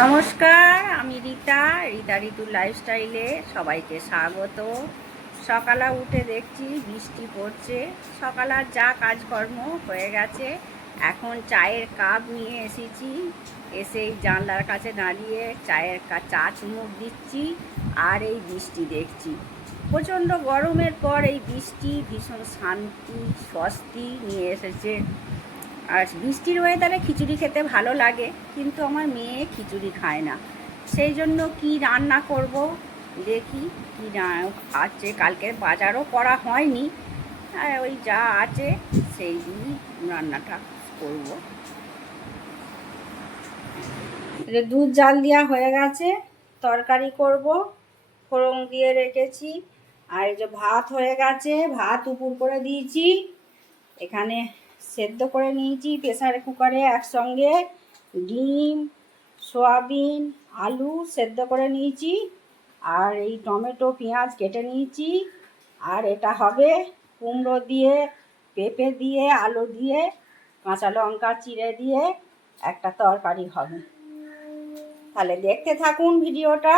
নমস্কার, আমি রীতা ঋতুর লাইফস্টাইলে সবাইকে স্বাগত। সকালে উঠে দেখছি বৃষ্টি পড়ছে। সকালের যা কাজকর্ম হয়ে গেছে, এখন চায়ের কাপ নিয়ে এসেছি। এসেই জানলার কাছে দাঁড়িয়ে চা চুমুক দিচ্ছি আর এই বৃষ্টি দেখছি। প্রচণ্ড গরমের পর এই বৃষ্টি ভীষণ শান্তি স্বস্তি নিয়ে এসেছে। আর বৃষ্টির ওয়েদারে খিচুড়ি খেতে ভালো লাগে, কিন্তু আমার মেয়ে খিচুড়ি খায় না। সেই জন্য কি রান্না করব দেখি কি আছে। কালকে বাজারও করা হয়নি, ওই যা আছে সেই দিনই রান্নাটা করব। দুধ জাল দেওয়া হয়ে গেছে, তরকারি করব, ফোড়ন দিয়ে রেখেছি। আর এই যে ভাত হয়ে গেছে, ভাত উপর করে দিয়েছি। এখানে সেদ্ধ করে নিয়েছি প্রেসার কুকারে একসঙ্গে ডিম, সয়াবিন, আলু সেদ্ধ করে নিয়েছি। আর এই টমেটো পেঁয়াজ কেটে নিয়েছি। আর এটা হবে কুমড়ো দিয়ে, পেঁপে দিয়ে, আলু দিয়ে, কাঁচা লঙ্কা চিড়ে দিয়ে একটা তরকারি হবে। তাহলে দেখতে থাকুন ভিডিওটা।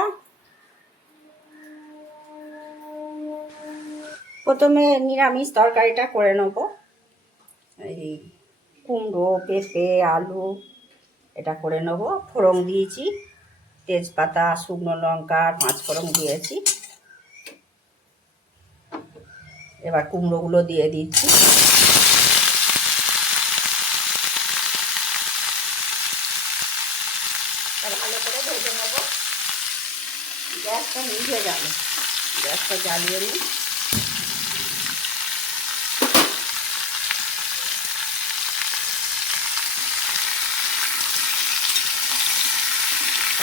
প্রথমে নিরামিষ তরকারিটা করে নেব। এই কুমড়ো, পেঁপে, আলু এটা করে নেব। ফোড়ন দিয়েছি, তেজপাতা, শুকনো লঙ্কা, পাঁচফোড়ন দিয়েছি। এবার কুমড়োগুলো দিয়ে দিচ্ছি। ভালো করে ভেজে নেব। গ্যাসটা নিভে যাবে, গ্যাসটা জ্বালিয়ে নিই।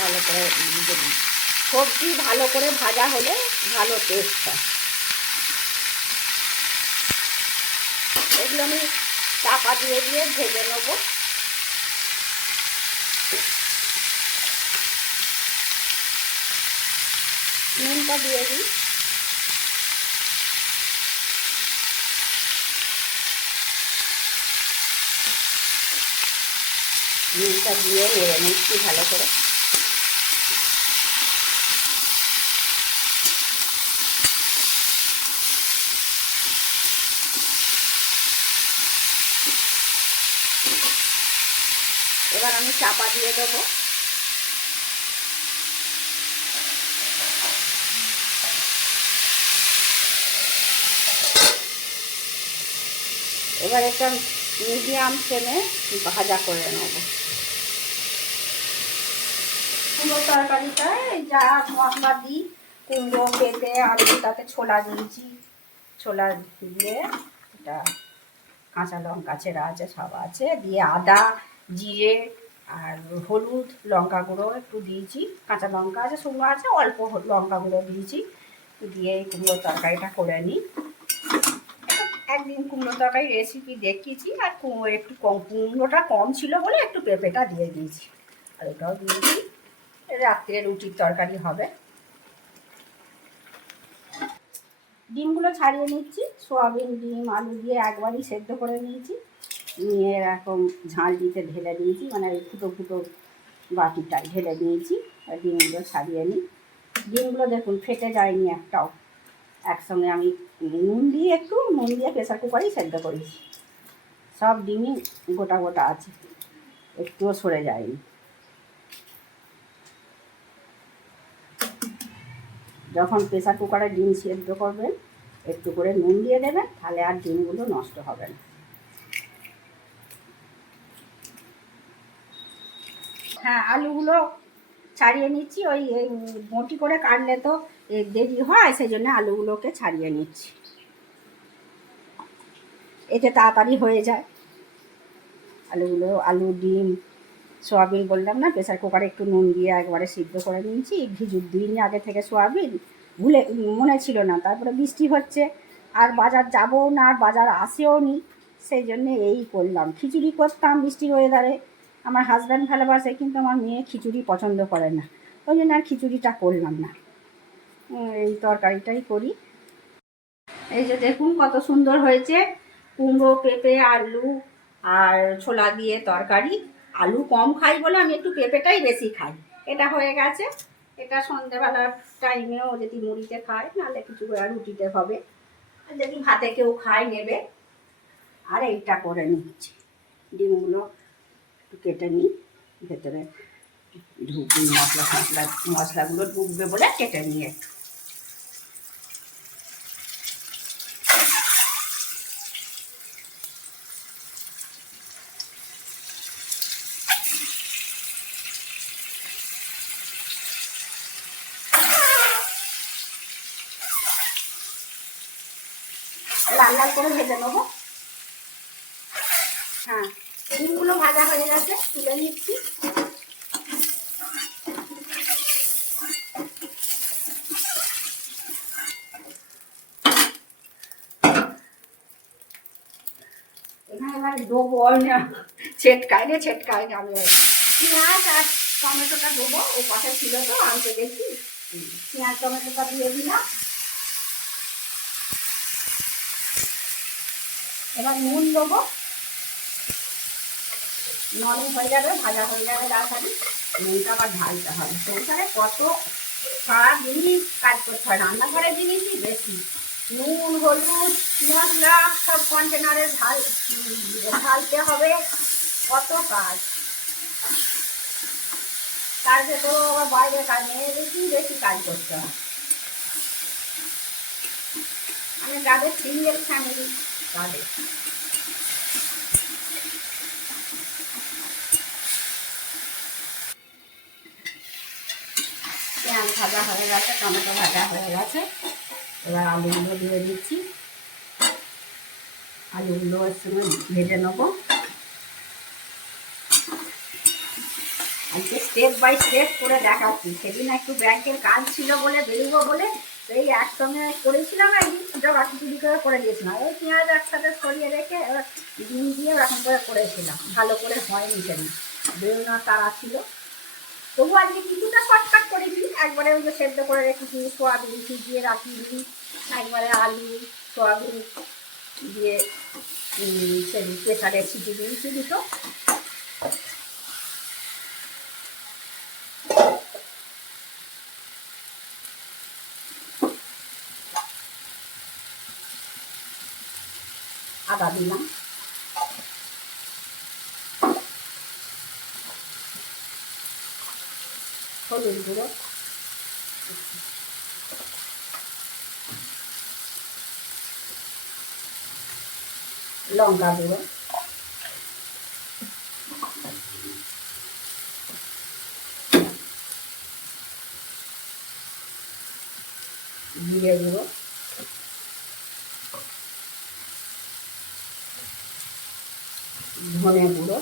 ভালো করে ভেজে নিই। সবজি ভালো করে ভাজা হলে ভালো টেস্ট হয়। এগুলো আমি চাপা দিয়ে দিয়ে ভেজে নেব। নুনটা দিয়ে দিই। নুনটা দিয়ে নেড়ে নিচ্ছি ভালো করে। এবার আমি চাপা দিয়ে দেবো। এবার একটা মিডিয়াম ফ্লেমে ভাজা করে নেব। কুমড়ো তরকারিটায় যা মশলা দিই, কুমড়ো, পেঁপে, আলু, তাতে ছোলা দিয়েছি। ছোলা দিয়ে এটা কাঁচা লঙ্কা চেরা আছে, সব আছে, দিয়ে আদা, জিরে আর হলুদ, লঙ্কা গুঁড়ো একটু দিয়েছি। কাঁচা লঙ্কা আছে, শুকনো আছে, অল্প লঙ্কা গুঁড়ো দিয়েছি। দিয়ে এই কুমড়ো তরকারিটা করে নিই। একদিন কুমড়ো তরকারি রেসিপি দেখিয়েছি, আর একটু কম, কুমড়োটা কম ছিল বলে একটু পেঁপেটা দিয়ে দিয়েছি। আর এটাও দিয়েছি। রাত্রে রুটির তরকারি হবে। ডিমগুলো ছাড়িয়ে নিচ্ছি। সোয়াবিন, ডিম, আলু দিয়ে একবারই সেদ্ধ করে নিয়েছি। নিয়ে এরকম ঝাল দিতে ঢেলে দিয়েছি, মানে এই ফুটো ফুটো বাটিটায় ঢেলে দিয়েছি। আর ডিমগুলো ছাড়িয়ে নিই। ডিমগুলো দেখুন ফেটে যায়নি একটাও। একসঙ্গে আমি নুন দিয়ে প্রেসার কুকারেই সেদ্ধ করেছি। সব ডিমই গোটা গোটা আছে, একটুও সরে যায়নি। যখন প্রেসার কুকারে ডিম সেদ্ধ করবেন, একটু করে নুন দিয়ে দেবেন, তাহলে আর ডিমগুলো নষ্ট হবে না। হ্যাঁ, আলুগুলো ছাড়িয়ে নিচ্ছি। ওই মোটি করে কাটলে তো দেরি হয়, সেই জন্য আলুগুলোকে ছাড়িয়ে নিচ্ছি। এতে তাড়াতাড়ি হয়ে যায় আলুগুলো। আলু, ডিম, সোয়াবিন বললাম না, প্রেসার কুকারে একটু নুন দিয়ে একবারে সিদ্ধ করে নিয়েছি। ভিজুর দিন আগে থেকে সোয়াবিন মনে ছিল না, তারপরে বৃষ্টি হচ্ছে, আর বাজার যাবো না, আর বাজার আসেও নি, সেই জন্যে এই করলাম। খিচুড়ি করতাম বৃষ্টির ওয়েদারে, আমার হাজব্যান্ড ভালোবাসে, কিন্তু আমার মেয়ে খিচুড়ি পছন্দ করে না, ওই জন্য আর খিচুড়িটা করলাম না, এই তরকারিটাই করি। এই যে দেখুন কত সুন্দর হয়েছে, কুমড়ো, পেঁপে, আলু আর ছোলা দিয়ে তরকারি। আলু কম খাই বলে আমি একটু পেঁপেটাই বেশি খাই। এটা হয়ে গেছে। এটা সন্ধ্যেবেলার টাইমেও যদি মুড়িতে খায়, নাহলে কিছু রুটিতে হবে, যদি ভাতে কেউ খায় নেবে। আর এইটা করে নিচ্ছি, ডিমগুলো একটু কেটে নিই, ভেতরে ঢুকবে মশলাগুলো ঢুকবে বলে কেটে নিয়ে একটু। লাল লাল করে ভেজে নেবো। হ্যাঁ, ডিমগুলো ভাজা হয়ে গেছে, তুলে নিচ্ছি। এখানে এবার দেবো না, ছেটকায় আমি পেঁয়াজ আর টমেটোটা দেবো। ও পাশে ছিল তো আনতে দেখি, পেঁয়াজ টমেটোটা দিয়ে দিলাম। এবার নুন দেবো, নরম হয়ে যাবে, ভাজা হয়ে যাবে তাড়াতাড়ি। নুনটা আবার ঢালতে হবে। সংসারে কত সারা জিনিস কাজ করতে হয়, রান্নাঘরের জিনিসই বেশি। নুন, হলুদ, মশলা সব কন্টেনারে ঢালতে হবে, কত কাজ। তার ভেতরেও আবার বাইরে কাজ নিয়ে বেশি কাজ করতে হয়। মানে যাদের সিঙ্গেল ফ্যামিলি তাদের। পেঁয়াজ ভাজা হয়ে গেছে, টমেটো ভাজা হয়ে গেছে। এবার আলুগুলো দিয়ে দিচ্ছি, আলুগুলো এর সঙ্গে ভেজে নেবো। আজকে স্টেপ বাই স্টেপ করে দেখাচ্ছি। সেদিন একটু ব্যাংকের কাজ ছিল বলে বেরোবো বলে এই একসঙ্গে করেছিলাম, একদিন জগাটুকুটি করে দিয়েছিলাম। ওই পেঁয়াজ একসাথে সরিয়ে রেখে এবার ডিম দিয়ে ওরকম করে করেছিলাম, ভালো করে হয়নি সেদিন, বেরোনোর তাড়া ছিল। তবু আজকে কিছুটা শর্টকাট করেছি। একবারে ওই যে সেদ্ধ করে রেখেছি, সোয়াবিন ভিজিয়ে রাখিনি, একবারে আলু সোয়াবিন দিয়ে সেদিন প্রেসারে ছিটি দিয়েছি দুটো। আদা দিলাম, হলুদ গুঁড়ো, লঙ্কা গুঁড়ো, জিরে গুঁড়ো, ধনে গুঁড়ো,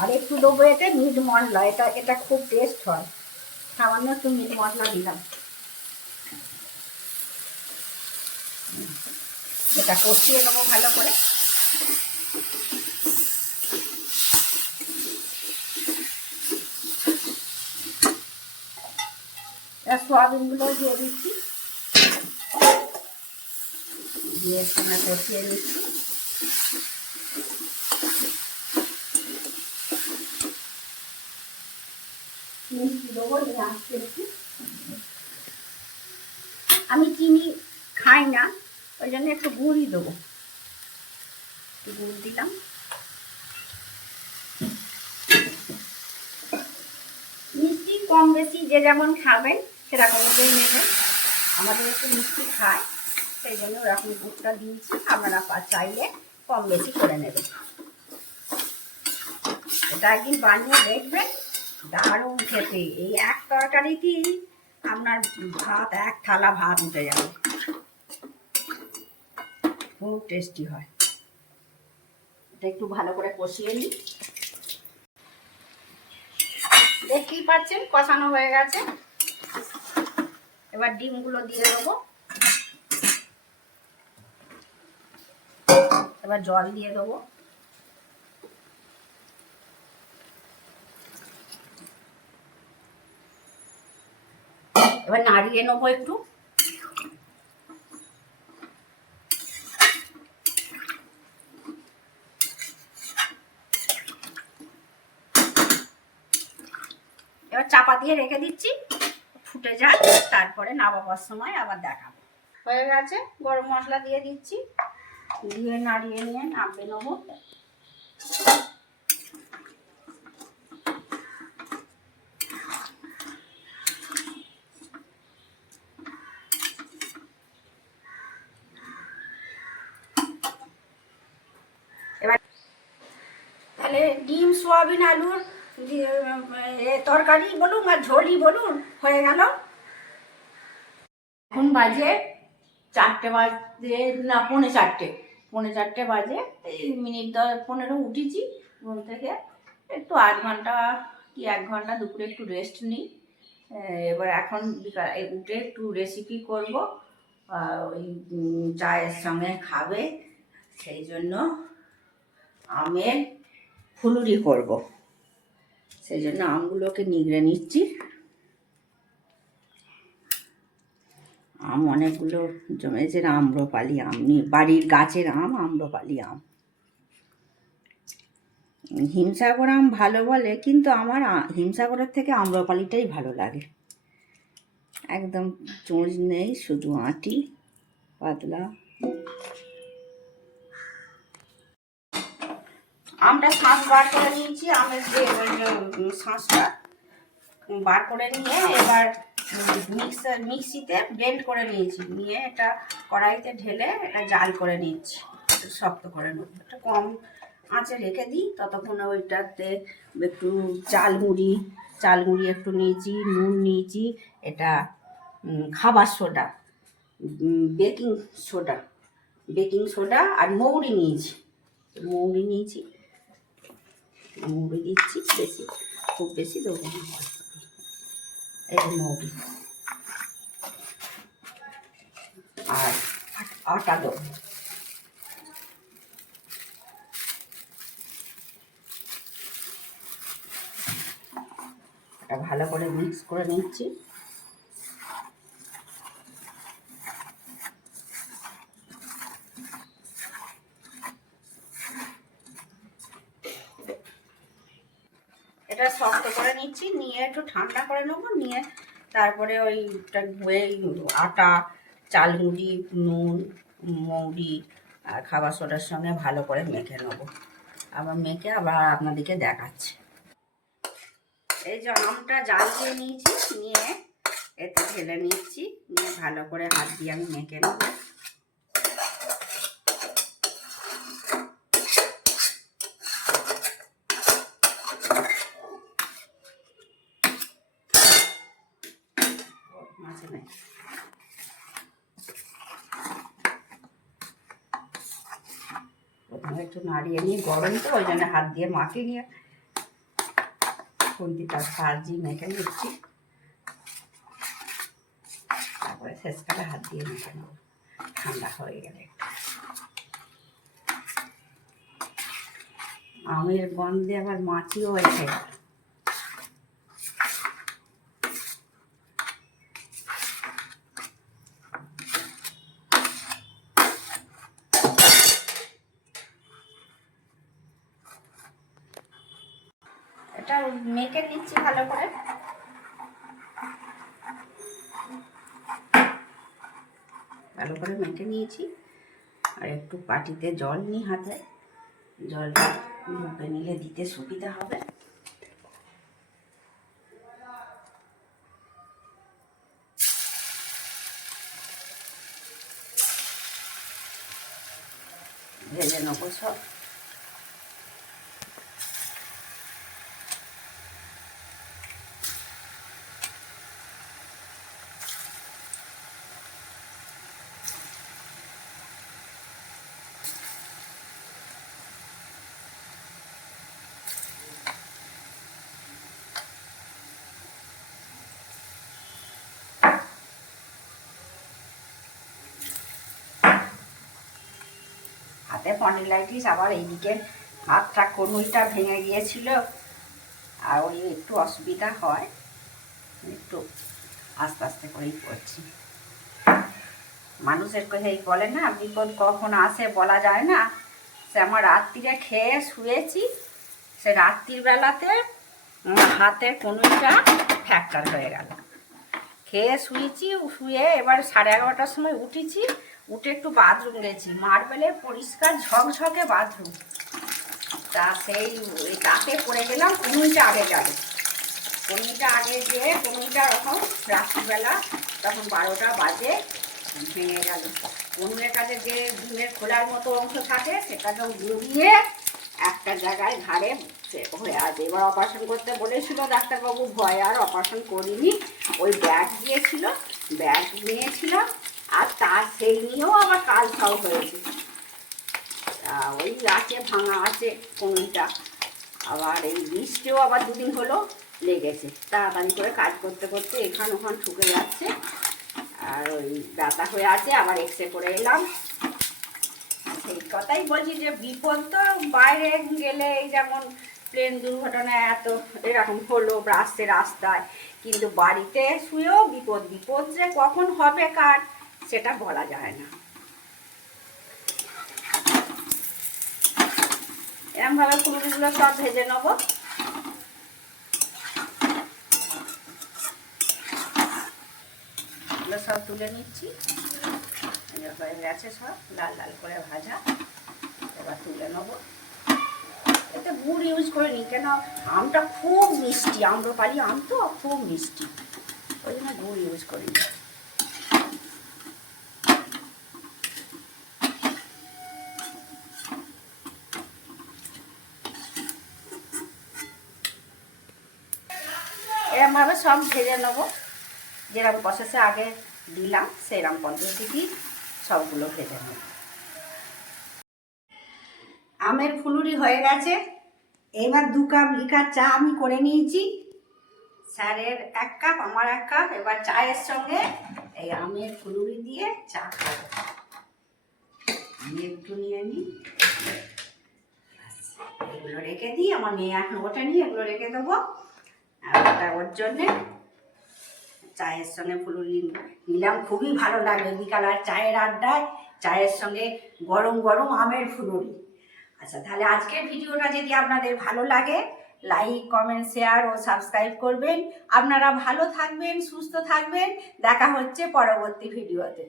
আর একটু দেবো এতে মিট মশলা। এটা খুব টেস্ট হয়, সামান্য একটু মিট মশলা দিলাম। এটা কষিয়ে নেবো ভালো করে। সোয়াবিনগুলো দিয়ে দিচ্ছি, দিয়ে সঙ্গে কষিয়ে নিচ্ছি। মিষ্টি দেবো, নিয়ে আসতে একটু। আমি চিনি খাই না, ওই জন্য একটু গুড়ই দেবো, একটু গুড় দিলাম। মিষ্টি কম বেশি যে যেমন খাবেন সেরকম অনুযায়ী নেবেন। আমাদের একটু মিষ্টি খায়, সেই জন্য ওরকম গুড়টা দিয়েছি। আপনারা চাইলে কম বেশি করে নেবেন। এটা একদিন বানিয়ে দেখবেন, দারুণ খেতে। এই এক তরকারিতেই আপনার ভাত, এক থালা ভাত উঠে যাবে, খুব টেস্টি হয়। এটা একটু ভালো করে কষিয়ে নিই। দেখতেই পাচ্ছেন কষানো হয়ে গেছে। এবার ডিমগুলো দিয়ে দেবো, এবার জল দিয়ে দেবো। এবার নাড়িয়ে নেবো একটু। এবার চাপা দিয়ে রেখে দিচ্ছি, ফুটে যাক, তারপরে নামাবার সময় আবার দেখাবো। হয়ে গেছে, গরম মশলা দিয়ে দিচ্ছি, দিয়ে নাড়িয়ে নিয়ে নামিয়ে নেবো। এবার তাহলে ডিম সোয়াবিন আলুর তরকারি বলুন আর ঝোলই বলুন হয়ে গেল। এখন বাজে 4টে বাজে না, পৌনে 4টে বাজে। এই মিনিট 10-15 উঠেছি ঘুম থেকে, একটু আধ ঘন্টা কি 1 ঘন্টা দুপুরে একটু রেস্ট নিই। এবার এখন বিকাল উঠে একটু রেসিপি করব, ওই চায়ের সঙ্গে খাবে, সেই জন্য আমের ফুলুরি করব, সেই জন্য আমগুলোকে নিগড়ে নিচ্ছি। আম অনেকগুলো জমেছে, আম্রপালি আম, বাড়ির গাছের আম, আম্রপালি আম। হিমসাগর আম ভালো বলে, কিন্তু আমার হিমসাগরের থেকে আম্রপালিটাই ভালো লাগে। একদম চোঁচ নেই, শুধু আঁটি, পাতলা। আমটা শাঁস বার করে নিয়েছি, আমের যে শাঁসটা বার করে নিয়ে এবার মিক্সিতে ব্লেন্ড করে নিয়েছি, নিয়ে এটা কড়াইতে ঢেলে এটা জাল করে নিয়েছি, শক্ত করে নেব। এটা কম আঁচে রেখে দিই, ততক্ষণে ওইটাতে একটু চালমুড়ি একটু নিয়েছি, নুন নিয়েছি, এটা খাবার সোডা, বেকিং সোডা আর মৌরি নিয়েছি, মৌরি দিচ্ছি, খুব বেশি দেবো না, এই মৌরি আর আটা দেবো। এটা ভালো করে মিক্স করে নিচ্ছি। এটা শক্ত করে নিচ্ছি, নিয়ে একটু ঠান্ডা করে নেবো, নিয়ে তারপরে ওইটা আটা, চালমুড়ি, নুন, মৌরি আর খাবার সোডার সঙ্গে ভালো করে মেখে নেবো। আবার আপনাদেরকে দেখাচ্ছি। এই যে আমটা জাল দিয়ে নিয়েছি, নিয়ে এতে ঢেলে নিচ্ছি, নিয়ে ভালো করে হাত দিয়ে আমি মেখে নেবো। প্রথমে একটু নাড়িয়ে নিয়ে, গরম তো ওই জন্য হাত দিয়ে মাখিয়ে নিয়ে খুন্তিটা সাজিয়ে মেখে নিচ্ছি, তারপরে শেষকালে হাত দিয়ে মেখে নেব ঠান্ডা হয়ে গেলে। আমের গন্ধে আবার মাছিও এসে গেল। এটা মেখে নিচ্ছি ভালো করে। ভালো করে মেখে নিয়েছি, আর একটু বাটিতে জল নিই, হাতে জলটা মুখে নিলে দিতে সুবিধা হবে। ভেজে নেবো সব। হাতে স্পন্ডিলাইটিস, আবার এইদিকে হাতটা কনুইটা ভেঙে গিয়েছিল, আর ওই একটু অসুবিধা হয়, একটু আস্তে আস্তে করেই করছি। মানুষের এই বলে না, বিপদ কখন আসে বলা যায় না। সে আমার রাত্রিরে খেয়ে শুয়েছি, সে রাত্রির বেলাতে আমার হাতের কনুইটা ফ্র্যাকচার হয়ে গেল। খেয়ে শুয়েছি, শুয়ে এবার 11:30টার সময় উঠেছি, উঠে একটু বাথরুম গেছি। মার্বেলের পরিষ্কার ঝকঝকে বাথরুম, তা সেই তাতে পড়ে গেলাম। কনুইটা আগে গেল, কনুইটা আগে গিয়ে কনুইটা ওরকম রাত্রিবেলা তখন 12টা বাজে ভেঙে গেল। কনুইয়ের কাছে যে ডিমের খোলার মতো অংশ থাকে সেটাকেও ঘুরিয়ে একটা জায়গায় ঘাড়ে হয়ে আছে। এবার অপারেশন করতে বলেছিল ডাক্তারবাবু, ভয় আর অপারেশন করিনি। ওই ব্যাগ দিয়েছিল, ব্যাগ নিয়েছিলাম, আর তার সেই নিয়েও আবার কাল খাও হয়েছে। ওই আছে, ভাঙা আছে কনুইটা। আবার এই বৃষ্টিও আবার 2 দিন হলো লেগেছে। তাড়াতাড়ি করে কাজ করতে করতে এখান ওখান ঠুকে যাচ্ছে, আর ওই ব্যথা হয়ে আছে। আবার এক্সরে করে এলাম। সেই কথাই বলছি যে বিপদ তো বাইরে গেলে, এই যেমন প্লেন দুর্ঘটনা এত এরকম হলো আসছে রাস্তায়, কিন্তু বাড়িতে শুয়েও বিপদ। বিপদ যে কখন হবে কার সেটা বলা যায় না। এরকমভাবে ফুলগুলো সব ভেজে নেবো। এগুলো সব তুলে নিচ্ছি, হয়ে গেছে সব লাল লাল করে ভাজা। এবার তুলে নেবো। এতে গুড় ইউজ করে নিই, কেন আমটা খুব মিষ্টি, আম্রপালি আম তো খুব মিষ্টি, ওই জন্য গুড় ইউজ করি না। এরকমভাবে সব ভেজে নেবো, যেরকম প্রসেসে আগে দিলাম সেরকম পদ্ধতিতেই সবগুলো ভেজে নেব। আমের ফুলুরি হয়ে গেছে। এবার 2 কাপ লিকার চা আমি করে নিয়েছি। স্যারের 1 কাপ, আমার 1 কাপ। এবার চায়ের সঙ্গে এই আমের ফুলুরি দিয়ে চা খাবো। আমি একটু নিয়ে নিই, এগুলো রেখে দিই। আমার মেয়ে এখন ওঠেনি, এগুলো রেখে দেবো। আর ওটা ওর জন্যে চায়ের সঙ্গে ফুলুরি নিলাম, খুবই ভালো লাগবে বিকালের চায়ের আড্ডায়, চায়ের সঙ্গে গরম গরম আমের ফুলুরি। আচ্ছা, তাহলে আজকের ভিডিওটা যদি আপনাদের ভালো লাগে, লাইক, কমেন্ট, শেয়ার ও সাবস্ক্রাইব করবেন। আপনারা ভালো থাকবেন, সুস্থ থাকবেন। দেখা হচ্ছে পরবর্তী ভিডিওতে।